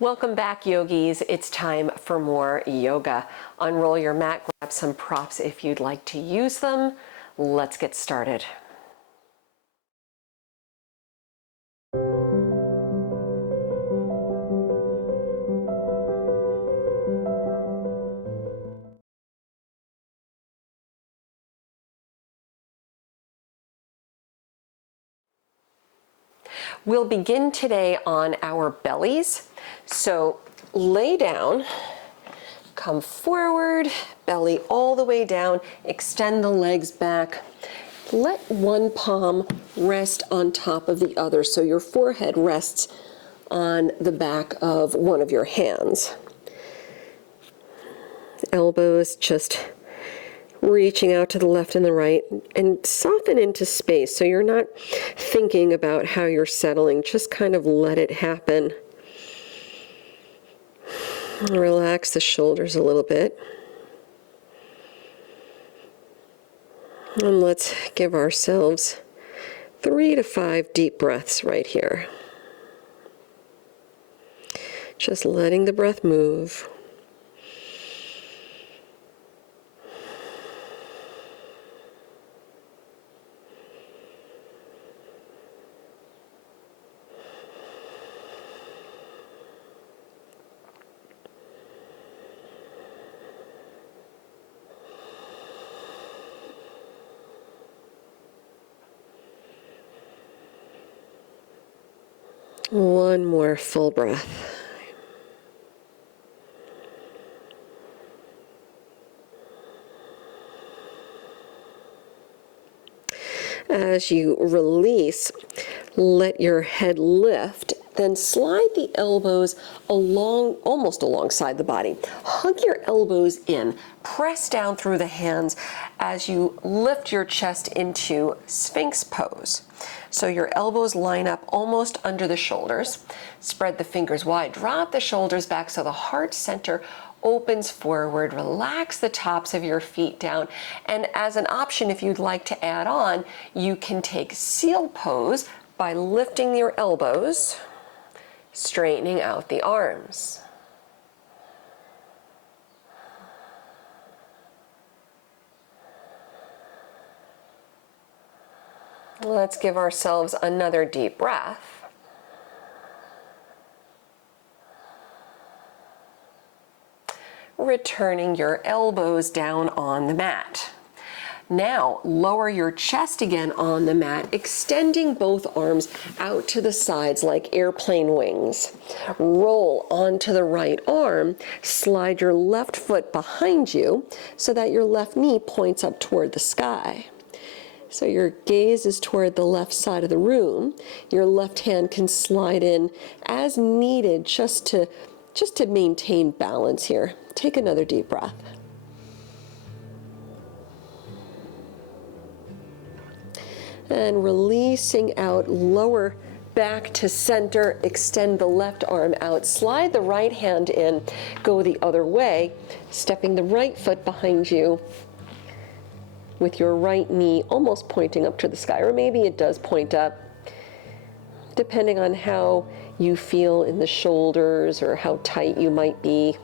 Welcome back, yogis. It's time for more yoga. Unroll your mat, grab some props if you'd like to use them. Let's get started. We'll begin today on our bellies. So lay down, come forward, belly all the way down, extend the legs back. Let one palm rest on top of the other so your forehead rests on the back of one of your hands. Elbows just reaching out to the left and the right, and soften into space so you're not thinking about how you're settling. Just kind of let it happen. Relax the shoulders a little bit. And let's give ourselves 3 to 5 deep breaths right here. Just letting the breath move. One more full breath. As you release, let your head lift, then slide the elbows along, almost alongside the body. Hug your elbows in, press down through the hands as you lift your chest into Sphinx pose. So your elbows line up almost under the shoulders. Spread the fingers wide, drop the shoulders back so the heart center opens forward. Relax the tops of your feet down. And as an option, if you'd like to add on, you can take seal pose by lifting your elbows, straightening out the arms. Let's give ourselves another deep breath. Returning your elbows down on the mat. Now lower your chest again on the mat, extending both arms out to the sides like airplane wings. Roll onto the right arm, slide your left foot behind you so that your left knee points up toward the sky. So your gaze is toward the left side of the room. Your left hand can slide in as needed just to maintain balance here. Take another deep breath. And releasing out, lower back to center, extend the left arm out, slide the right hand in, go the other way, stepping the right foot behind you with your right knee almost pointing up to the sky, or maybe it does point up, depending on how you feel in the shoulders or how tight you might be.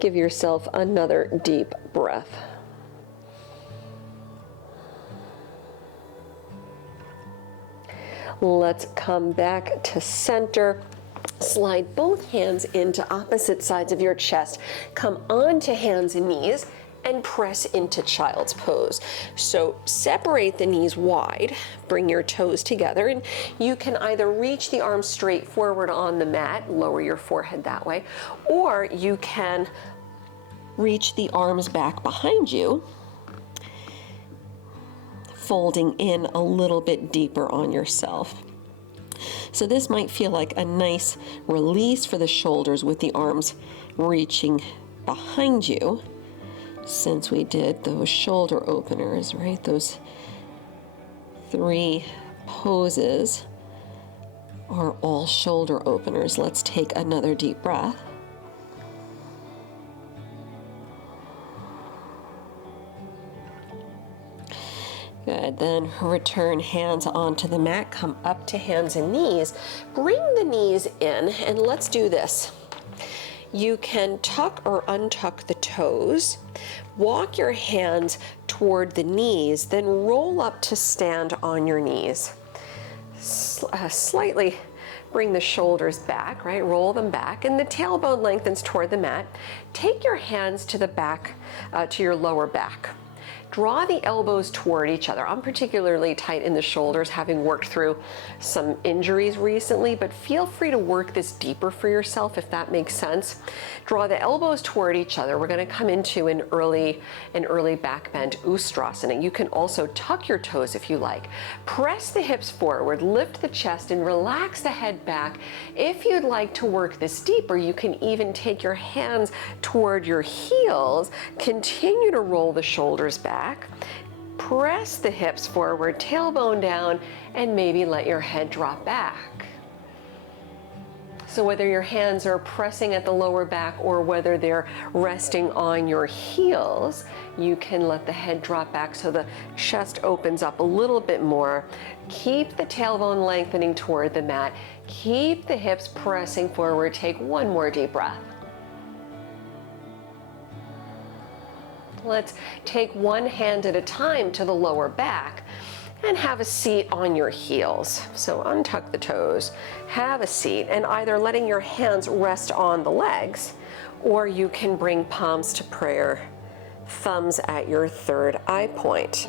Give yourself another deep breath. Let's come back to center. Slide both hands into opposite sides of your chest. Come onto hands and knees and press into child's pose. So separate the knees wide, bring your toes together, and you can either reach the arms straight forward on the mat, lower your forehead that way, or you can reach the arms back behind you, folding in a little bit deeper on yourself. So this might feel like a nice release for the shoulders with the arms reaching behind you, since we did those shoulder openers, right? Those 3 poses are all shoulder openers. Let's take another deep breath. Good, then return hands onto the mat, come up to hands and knees. Bring the knees in, and let's do this. You can tuck or untuck the toes. Walk your hands toward the knees, then roll up to stand on your knees. Slightly bring the shoulders back, right? Roll them back, and the tailbone lengthens toward the mat. Take your hands to the back, to your lower back. Draw the elbows toward each other. I'm particularly tight in the shoulders, having worked through some injuries recently, but feel free to work this deeper for yourself if that makes sense. Draw the elbows toward each other. We're going to come into an early back bend Ustrasana. You can also tuck your toes if you like. Press the hips forward, lift the chest, and relax the head back. If you'd like to work this deeper, you can even take your hands toward your heels. Continue to roll the shoulders back. Press the hips forward, tailbone down, and maybe let your head drop back. So whether your hands are pressing at the lower back or whether they're resting on your heels, you can let the head drop back so the chest opens up a little bit more. Keep the tailbone lengthening toward the mat. Keep the hips pressing forward. Take one more deep breath. Let's take one hand at a time to the lower back and have a seat on your heels. So untuck the toes, have a seat, and either letting your hands rest on the legs, or you can bring palms to prayer, thumbs at your third eye point.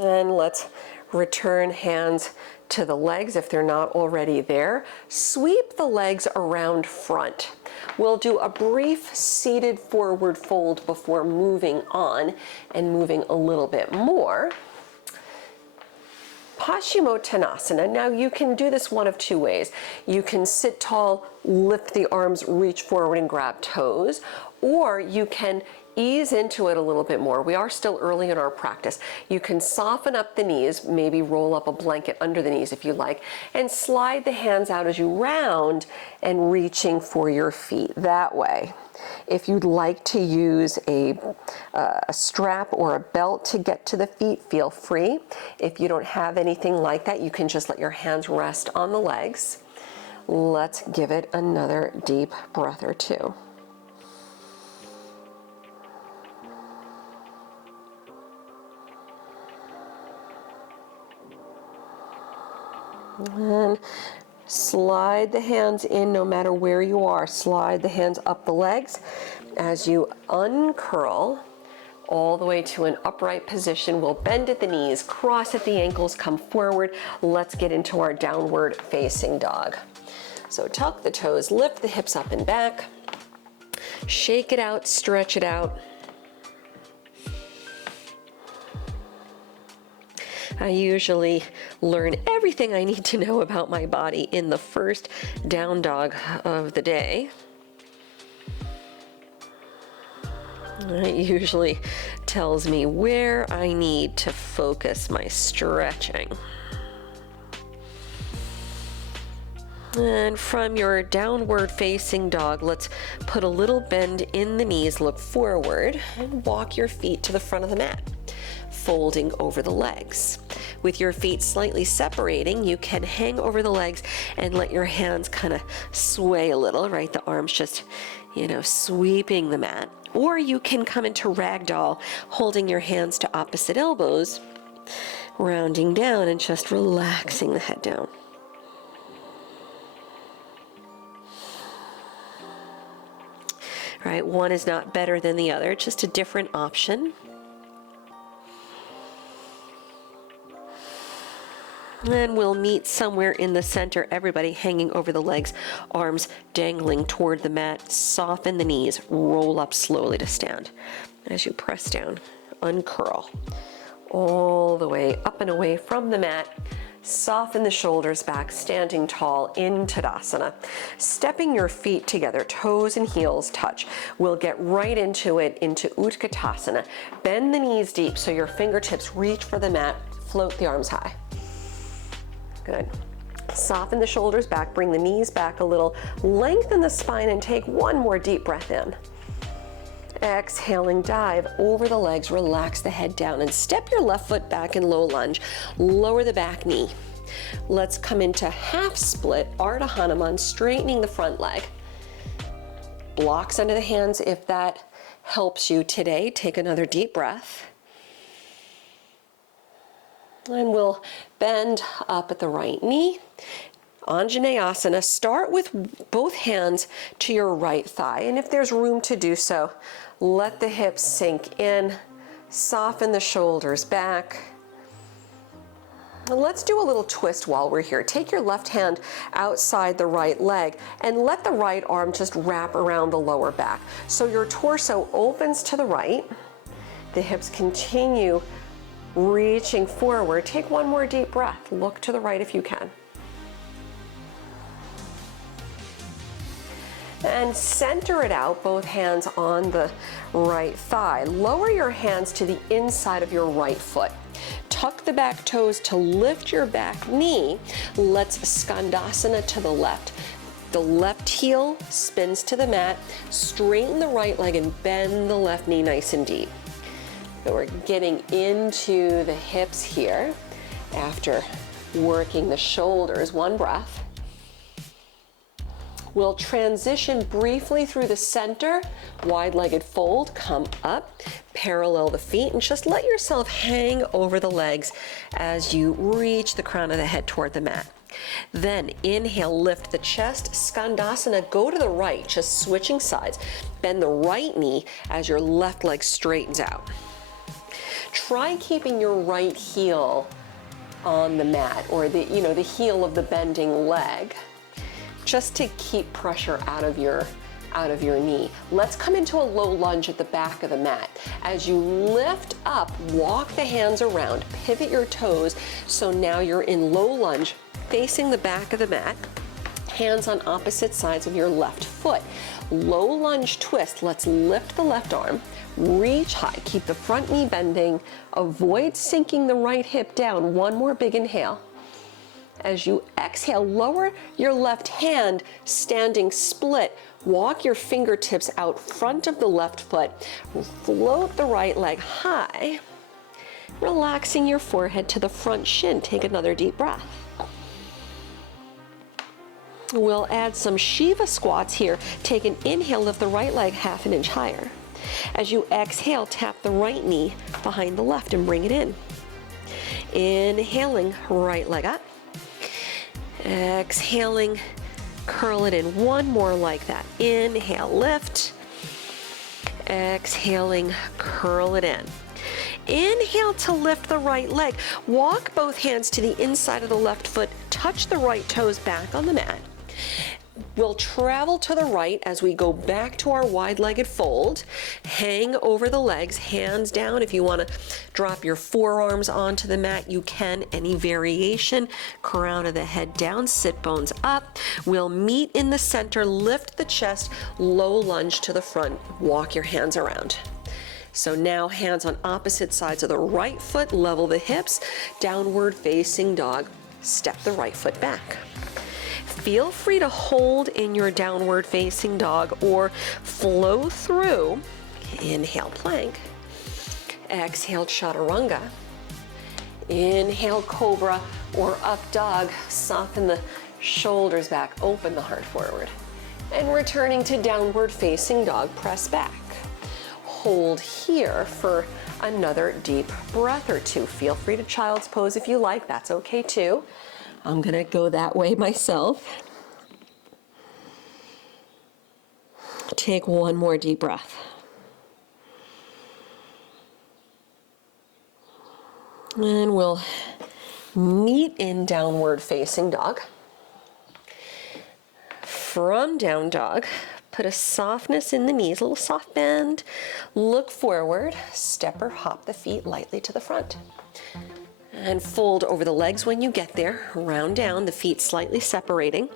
And let's return hands to the legs if they're not already there. Sweep the legs around front. We'll do a brief seated forward fold before moving on and moving a little bit more. Paschimottanasana. Now you can do this one of two ways. You can sit tall, lift the arms, reach forward and grab toes, or you can ease into it a little bit more. We are still early in our practice. You can soften up the knees, maybe roll up a blanket under the knees if you like, and slide the hands out as you round and reaching for your feet that way. If you'd like to use a strap or a belt to get to the feet, feel free. If you don't have anything like that, you can just let your hands rest on the legs. Let's give it another deep breath or two. And slide the hands in no matter where you are. Slide the hands up the legs as you uncurl all the way to an upright position. We'll bend at the knees, cross at the ankles, come forward. Let's get into our downward facing dog. So tuck the toes, lift the hips up and back, shake it out, stretch it out. I usually learn everything I need to know about my body in the first down dog of the day. It usually tells me where I need to focus my stretching. And from your downward facing dog, let's put a little bend in the knees, look forward, and walk your feet to the front of the mat, folding over the legs. With your feet slightly separating, you can hang over the legs and let your hands kind of sway a little, right? The arms just, sweeping the mat. Or you can come into ragdoll, holding your hands to opposite elbows, rounding down and just relaxing the head down. Right, one is not better than the other, just a different option. And we'll meet somewhere in the center, everybody hanging over the legs, arms dangling toward the mat. Soften the knees, roll up slowly to stand. As you press down, uncurl all the way up and away from the mat. Soften the shoulders back, standing tall in Tadasana. Stepping your feet together, toes and heels touch. We'll get right into it, into Utkatasana. Bend the knees deep so your fingertips reach for the mat. Float the arms high. Good. Soften the shoulders back, bring the knees back a little. Lengthen the spine and take one more deep breath in. Exhaling, dive over the legs, relax the head down and step your left foot back in low lunge. Lower the back knee. Let's come into half split, Ardha Hanuman, straightening the front leg. Blocks under the hands if that helps you today. Take another deep breath. And we'll bend up at the right knee. Anjaneyasana, start with both hands to your right thigh, and if there's room to do so, let the hips sink in, soften the shoulders back. And let's do a little twist while we're here. Take your left hand outside the right leg and let the right arm just wrap around the lower back. So your torso opens to the right, the hips continue reaching forward. Take one more deep breath. Look to the right if you can. And center it out, both hands on the right thigh. Lower your hands to the inside of your right foot. Tuck the back toes to lift your back knee. Let's Skandasana to the left. The left heel spins to the mat. Straighten the right leg and bend the left knee nice and deep. So we're getting into the hips here after working the shoulders. One breath. We'll transition briefly through the center, wide-legged fold, come up, parallel the feet, and just let yourself hang over the legs as you reach the crown of the head toward the mat. Then inhale, lift the chest, Skandasana, go to the right, just switching sides. Bend the right knee as your left leg straightens out. Try keeping your right heel on the mat, or the heel of the bending leg, just to keep pressure out of your knee. Let's come into a low lunge at the back of the mat. As you lift up, walk the hands around, pivot your toes, so now you're in low lunge, facing the back of the mat, hands on opposite sides of your left foot. Low lunge twist, let's lift the left arm, reach high, keep the front knee bending, avoid sinking the right hip down. One more big inhale. As you exhale, lower your left hand, standing split. Walk your fingertips out front of the left foot. Float the right leg high, relaxing your forehead to the front shin. Take another deep breath. We'll add some Shiva squats here. Take an inhale, lift the right leg half an inch higher. As you exhale, tap the right knee behind the left and bring it in. Inhaling, right leg up. Exhaling, curl it in. One more like that. Inhale, lift. Exhaling, curl it in. Inhale to lift the right leg. Walk both hands to the inside of the left foot. Touch the right toes back on the mat. We'll travel to the right as we go back to our wide-legged fold. Hang over the legs, hands down. If you want to drop your forearms onto the mat, you can. Any variation, crown of the head down, sit bones up. We'll meet in the center, lift the chest, low lunge to the front. Walk your hands around. So now hands on opposite sides of the right foot, level the hips, downward facing dog. Step the right foot back. Feel free to hold in your downward facing dog or flow through. Inhale, plank. Exhale, chaturanga. Inhale, cobra or up dog. Soften the shoulders back, open the heart forward. And returning to downward facing dog, press back. Hold here for another deep breath or two. Feel free to child's pose if you like, that's okay too. I'm gonna go that way myself. Take one more deep breath. And we'll meet in downward facing dog. From down dog, put a softness in the knees, a little soft bend. Look forward, step or hop the feet lightly to the front. And fold over the legs when you get there. Round down, the feet slightly separating.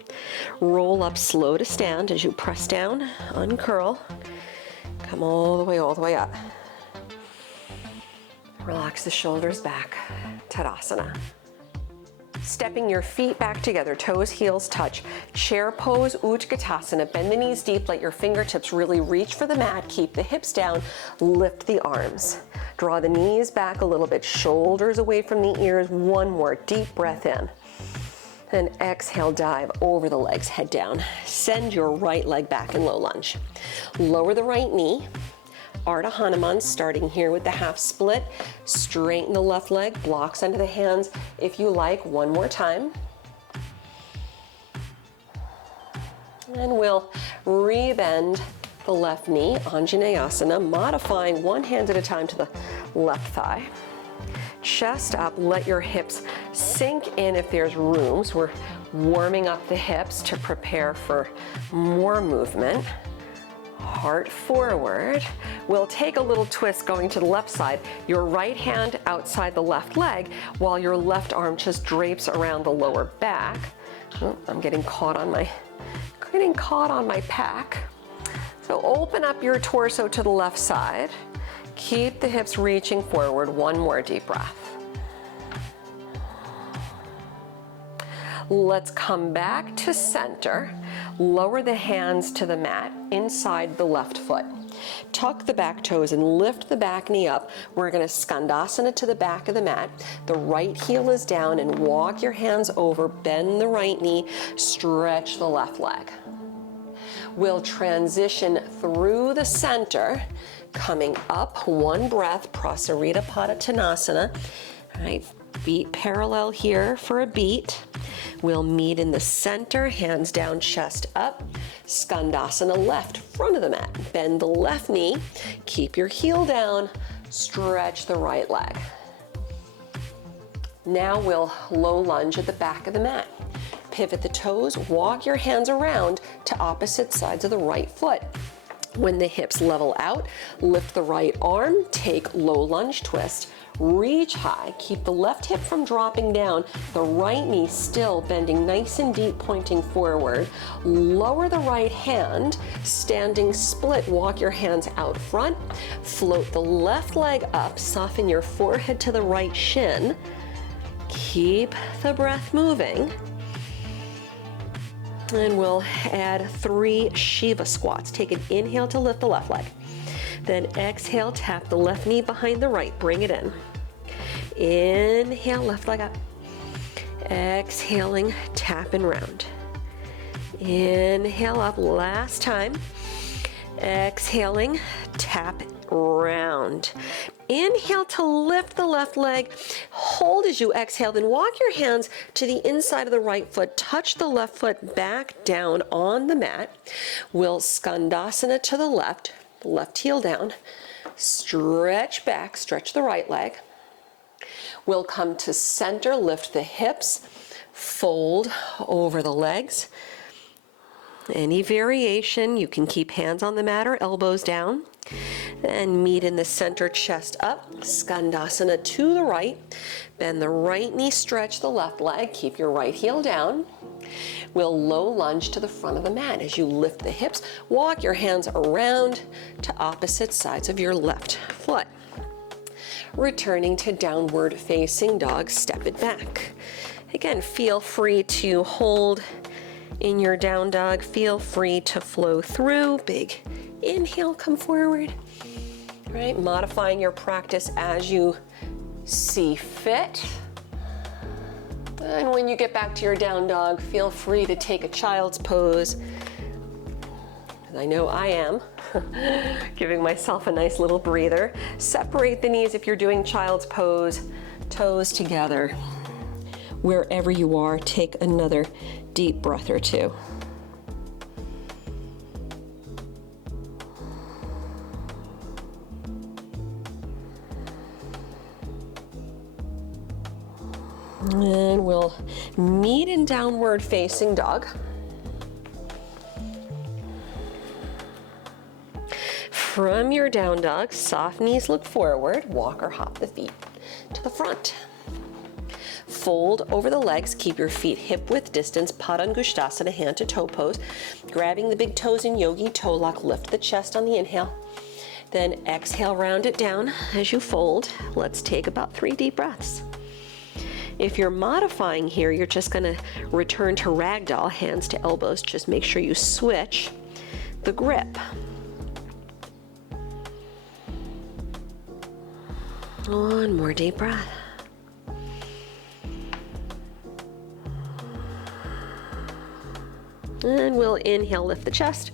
Roll up slow to stand as you press down, uncurl. Come all the way up. Relax the shoulders back. Tadasana. Stepping your feet back together, toes, heels touch. Chair pose, Utkatasana. Bend the knees deep, let your fingertips really reach for the mat. Keep the hips down, lift the arms. Draw the knees back a little bit, shoulders away from the ears. One more deep breath in. Then exhale, dive over the legs, head down. Send your right leg back in low lunge. Lower the right knee. Ardha Hanuman, starting here with the half split. Straighten the left leg, blocks under the hands if you like. One more time. And we'll rebend the left knee, Anjaneyasana, modifying one hand at a time to the left thigh. Chest up, let your hips sink in if there's room. So we're warming up the hips to prepare for more movement. Heart forward. We'll take a little twist going to the left side. Your right hand outside the left leg while your left arm just drapes around the lower back. Oh, I'm getting caught on my pack. So open up your torso to the left side. Keep the hips reaching forward. One more deep breath. Let's come back to center. Lower the hands to the mat inside the left foot. Tuck the back toes and lift the back knee up. We're going to skandasana to the back of the mat. The right heel is down and walk your hands over. Bend the right knee. Stretch the left leg. We'll transition through the center, coming up. One breath, Prasarita Padottanasana. All right, feet parallel here for a beat. We'll meet in the center, hands down, chest up. Skandasana left, front of the mat. Bend the left knee, keep your heel down, stretch the right leg. Now we'll low lunge at the back of the mat. Pivot the toes, walk your hands around to opposite sides of the right foot. When the hips level out, lift the right arm, take low lunge twist. Reach high, keep the left hip from dropping down, the right knee still bending nice and deep, pointing forward. Lower the right hand, standing split, walk your hands out front. Float the left leg up, soften your forehead to the right shin. Keep the breath moving. And we'll add 3 Shiva squats. Take an inhale to lift the left leg. Then exhale, tap the left knee behind the right, bring it in. Inhale, left leg up. Exhaling, tap and round. Inhale up, last time. Exhaling, tap, round. Inhale to lift the left leg. Hold as you exhale, then walk your hands to the inside of the right foot. Touch the left foot back down on the mat. We'll skandasana to the left heel down. Stretch back, stretch the right leg. We'll come to center, lift the hips, fold over the legs. Any variation, you can keep hands on the mat or elbows down. And meet in the center, chest up, skandasana to the right. Bend the right knee, stretch the left leg, keep your right heel down. We'll low lunge to the front of the mat. As you lift the hips, walk your hands around to opposite sides of your left foot. Returning to downward facing dog, step it back. Again, feel free to hold in your down dog. Feel free to flow through. Big inhale, come forward. All right, modifying your practice as you see fit. And when you get back to your down dog, feel free to take a child's pose. I know I am. Giving myself a nice little breather. Separate the knees if you're doing child's pose, toes together. Wherever you are, take another deep breath or two. And we'll meet in downward facing dog. From your down dog, soft knees look forward, walk or hop the feet to the front. Fold over the legs, keep your feet hip width distance, Padangusthasana, hand to toe pose. Grabbing the big toes in yogi toe lock, lift the chest on the inhale. Then exhale, round it down as you fold. Let's take about 3 deep breaths. If you're modifying here, you're just gonna return to ragdoll, hands to elbows. Just make sure you switch the grip. One more deep breath. And we'll inhale, lift the chest.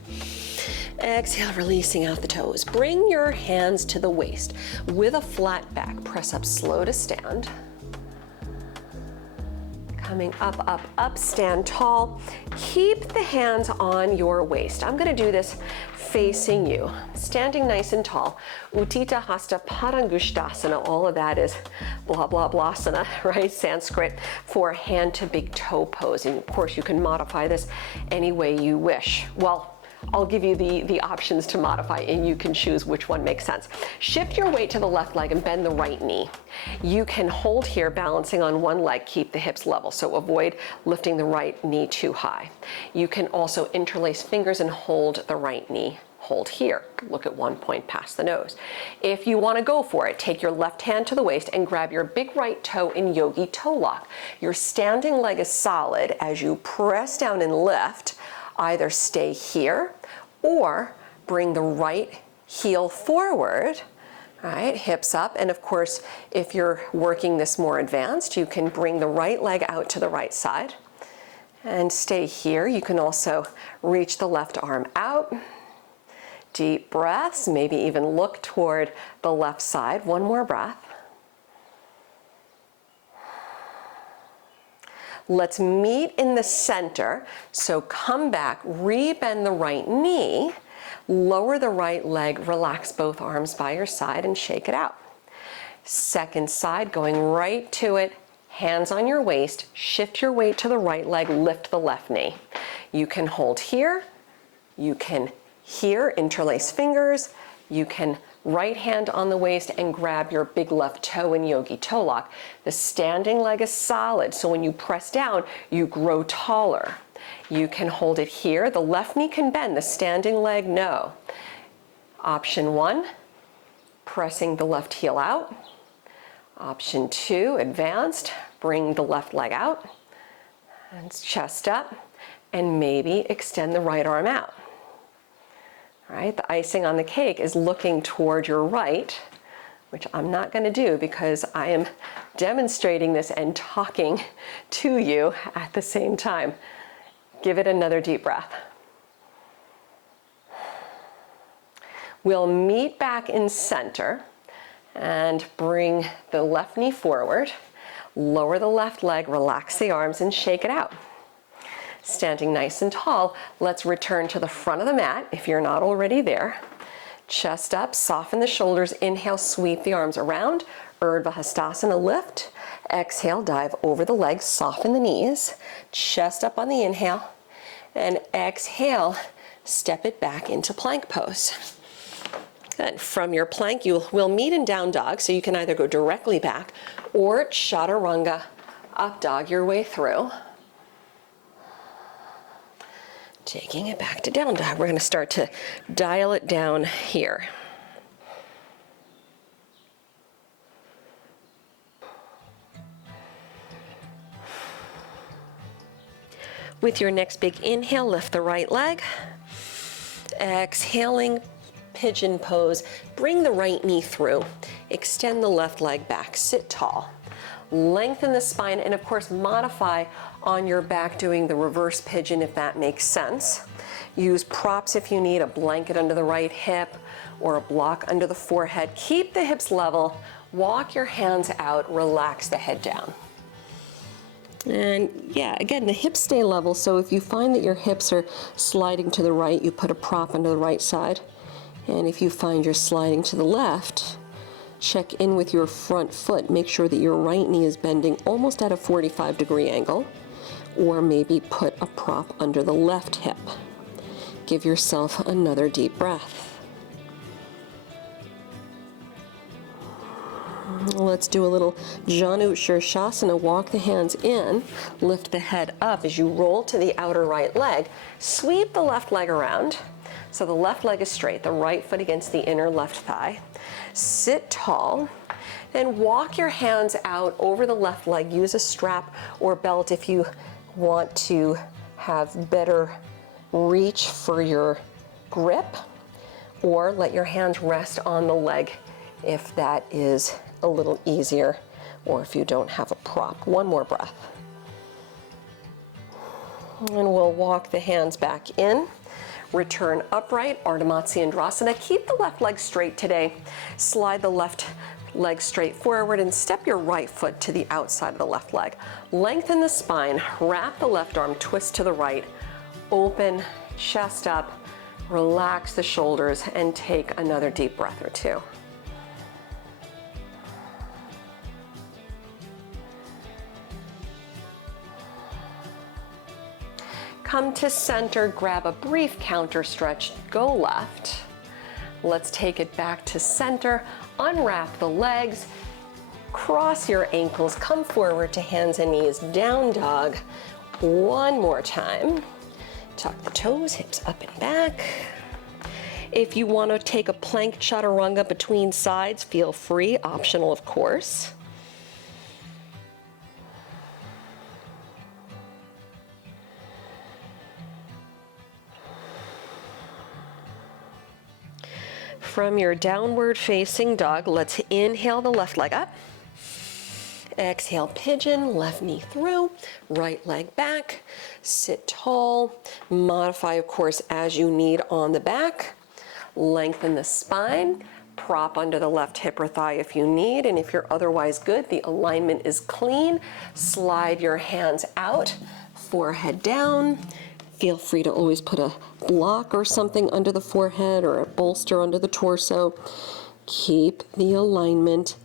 Exhale, releasing out the toes. Bring your hands to the waist with a flat back. Press up slow to stand. Coming up, up, up, stand tall. Keep the hands on your waist. I'm going to do this facing you. Standing nice and tall. Utthita Hasta Padangusthasana. All of that is blah, blah, blasana, right? Sanskrit for hand to big toe pose. And of course, you can modify this any way you wish. Well, I'll give you the options to modify, and you can choose which one makes sense. Shift your weight to the left leg and bend the right knee. You can hold here, balancing on one leg, keep the hips level, so avoid lifting the right knee too high. You can also interlace fingers and hold the right knee. Hold here, look at one point past the nose. If you want to go for it, take your left hand to the waist and grab your big right toe in yogi toe lock. Your standing leg is solid as you press down and lift. Either stay here or bring the right heel forward, right, hips up. And of course, if you're working this more advanced, you can bring the right leg out to the right side and stay here. You can also reach the left arm out. Deep breaths, maybe even look toward the left side. One more breath. Let's meet in the center. So come back, rebend the right knee, lower the right leg, relax both arms by your side and shake it out. Second side, going right to it, hands on your waist, shift your weight to the right leg, lift the left knee. You can hold here, you can here, interlace fingers, you can right hand on the waist and grab your big left toe in yogi toe lock. The standing leg is solid, so when you press down, you grow taller. You can hold it here. The left knee can bend, the standing leg, no. Option 1, pressing the left heel out. Option 2, advanced, bring the left leg out, and chest up, and maybe extend the right arm out. Right, the icing on the cake is looking toward your right, which I'm not going to do because I am demonstrating this and talking to you at the same time. Give it another deep breath. We'll meet back in center and bring the left knee forward, lower the left leg, relax the arms and shake it out. Standing nice and tall, let's return to the front of the mat if you're not already there. Chest up, soften the shoulders, inhale, sweep the arms around, Urdhva Hastasana, lift. Exhale, dive over the legs, soften the knees, chest up on the inhale, and exhale, step it back into plank pose. Good. From your plank, we'll meet in down dog, so you can either go directly back or chaturanga, up dog your way through. Taking it back to down dog. We're going to start to dial it down here. With your next big inhale, lift the right leg. Exhaling, pigeon pose. Bring the right knee through. Extend the left leg back. Sit tall. Lengthen the spine, and of course modify on your back doing the reverse pigeon if that makes sense. Use props if you need, a blanket under the right hip or a block under the forehead. Keep the hips level, walk your hands out, relax the head down. And yeah, again, the hips stay level, so if you find that your hips are sliding to the right, you put a prop under the right side. And if you find you're sliding to the left, check in with your front foot. Make sure that your right knee is bending almost at a 45-degree angle, or maybe put a prop under the left hip. Give yourself another deep breath. Let's do a little Janu Shirshasana. Walk the hands in, lift the head up as you roll to the outer right leg. Sweep the left leg around. So the left leg is straight, the right foot against the inner left thigh. Sit tall. Then walk your hands out over the left leg. Use a strap or belt if you want to have better reach for your grip, or let your hands rest on the leg if that is a little easier, or if you don't have a prop. One more breath. And we'll walk the hands back in. Return upright, Ardha Matsyendrasana. Keep the left leg straight today. Slide the left leg straight forward and step your right foot to the outside of the left leg. Lengthen the spine, wrap the left arm, twist to the right, open, chest up, relax the shoulders, and take another deep breath or two. Come to center, grab a brief counter stretch, go left. Let's take it back to center, unwrap the legs, cross your ankles, come forward to hands and knees, down dog. One more time. Tuck the toes, hips up and back. If you want to take a plank chaturanga between sides, feel free, optional of course. From your downward facing dog, let's inhale the left leg up. Exhale, pigeon, left knee through, right leg back. Sit tall. Modify, of course, as you need on the back. Lengthen the spine. Prop under the left hip or thigh if you need, and if you're otherwise good, the alignment is clean. Slide your hands out, forehead down. Feel free to always put a block or something under the forehead or a bolster under the torso. Keep the alignment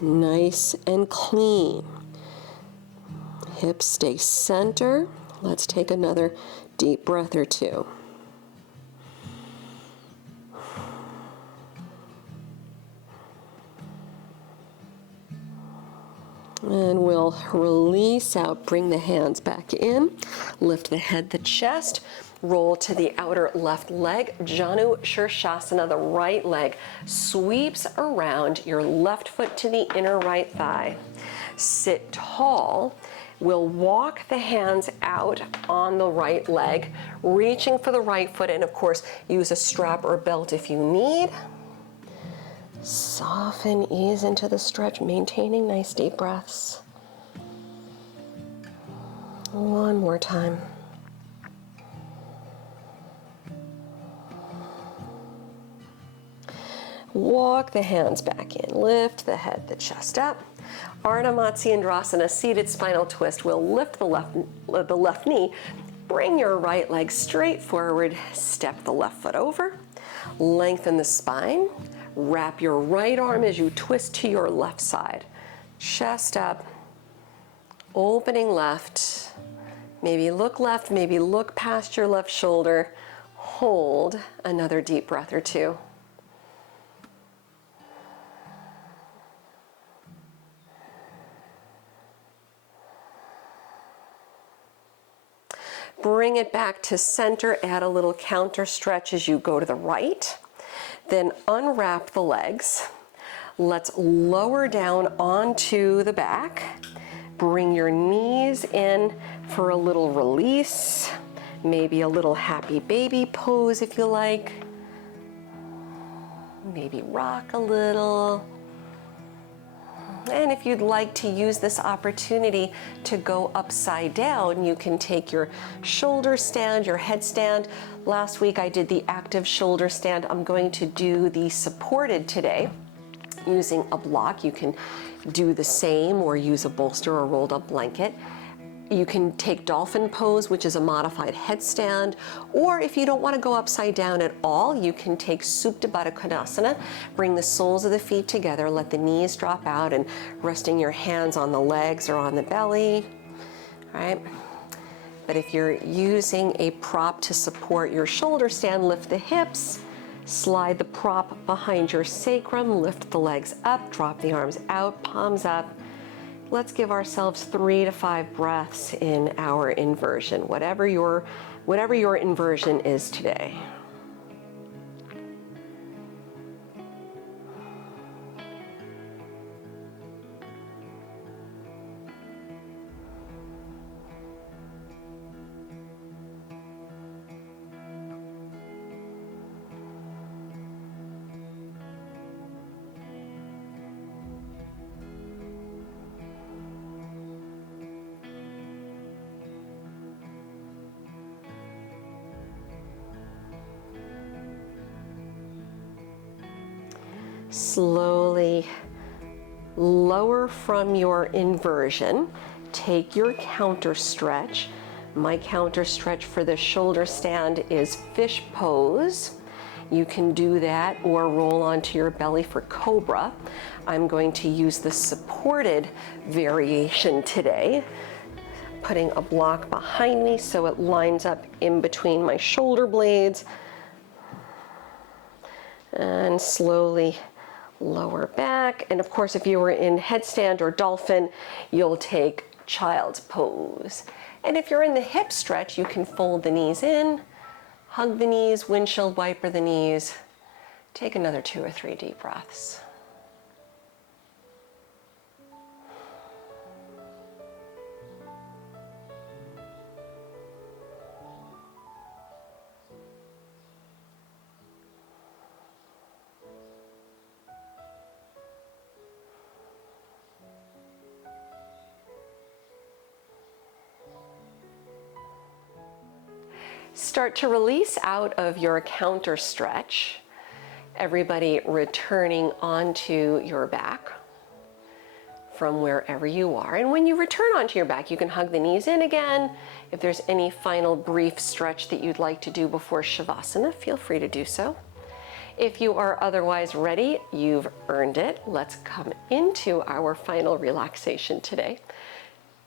nice and clean. Hips stay center. Let's take another deep breath or two. And we'll release out, bring the hands back in, lift the head, the chest, roll to the outer left leg, Janu Shirshasana, the right leg sweeps around your left foot to the inner right thigh. Sit tall. We'll walk the hands out on the right leg, reaching for the right foot, and of course, use a strap or belt if you need. Soften, ease into the stretch, maintaining nice deep breaths. One more time. Walk the hands back in, lift the head, the chest up. Ardha Matsyendrasana, seated spinal twist. We'll lift the left knee, bring your right leg straight forward, step the left foot over, lengthen the spine. Wrap your right arm as you twist to your left side. Chest up, opening left. Maybe look left, maybe look past your left shoulder. Hold another deep breath or two. Bring it back to center, add a little counter stretch as you go to the right. Then unwrap the legs. Let's lower down onto the back. Bring your knees in for a little release. Maybe a little happy baby pose if you like. Maybe rock a little. And if you'd like to use this opportunity to go upside down, you can take your shoulder stand, your headstand. Last week I did the active shoulder stand. I'm going to do the supported today using a block. You can do the same or use a bolster or rolled up blanket. You can take dolphin pose, which is a modified headstand, or if you don't want to go upside down at all, you can take Supta Baddha Konasana, bring the soles of the feet together, let the knees drop out, and resting your hands on the legs or on the belly, all right? But if you're using a prop to support your shoulder stand, lift the hips, Slide the prop behind your sacrum, lift the legs up, drop the arms out, palms up. Let's give ourselves 3 to 5 breaths in our inversion, whatever your inversion is today. Slowly lower from your inversion. Take your counter stretch. My counter stretch for the shoulder stand is fish pose. You can do that or roll onto your belly for cobra. I'm going to use the supported variation today, putting a block behind me so it lines up in between my shoulder blades. And slowly lower back. And of course, if you were in headstand or dolphin, you'll take child's pose. And if you're in the hip stretch, you can fold the knees in, hug the knees, windshield wiper the knees. Take another 2 or 3 deep breaths. Start to release out of your counter stretch. Everybody returning onto your back from wherever you are. And when you return onto your back, you can hug the knees in again. If there's any final brief stretch that you'd like to do before Shavasana, feel free to do so. If you are otherwise ready, you've earned it. Let's come into our final relaxation today.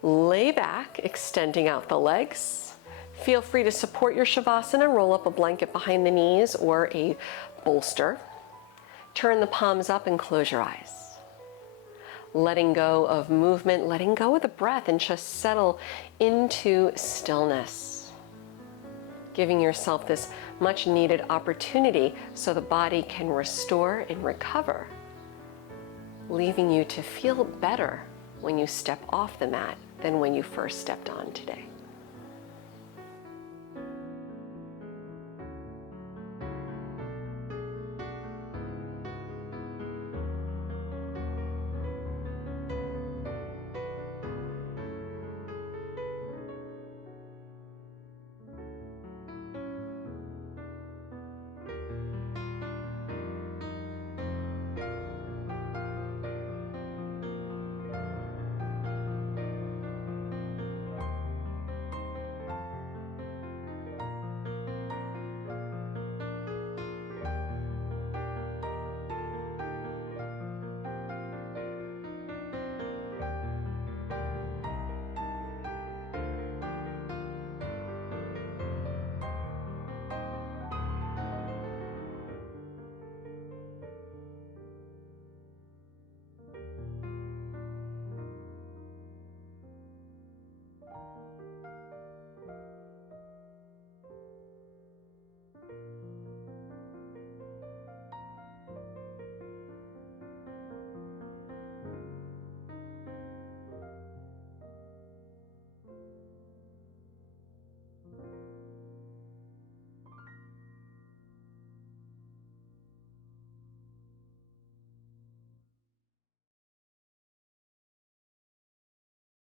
Lay back, extending out the legs. Feel free to support your Shavasana, roll up a blanket behind the knees or a bolster. Turn the palms up and close your eyes. Letting go of movement, letting go of the breath, and just settle into stillness. Giving yourself this much needed opportunity so the body can restore and recover, leaving you to feel better when you step off the mat than when you first stepped on today.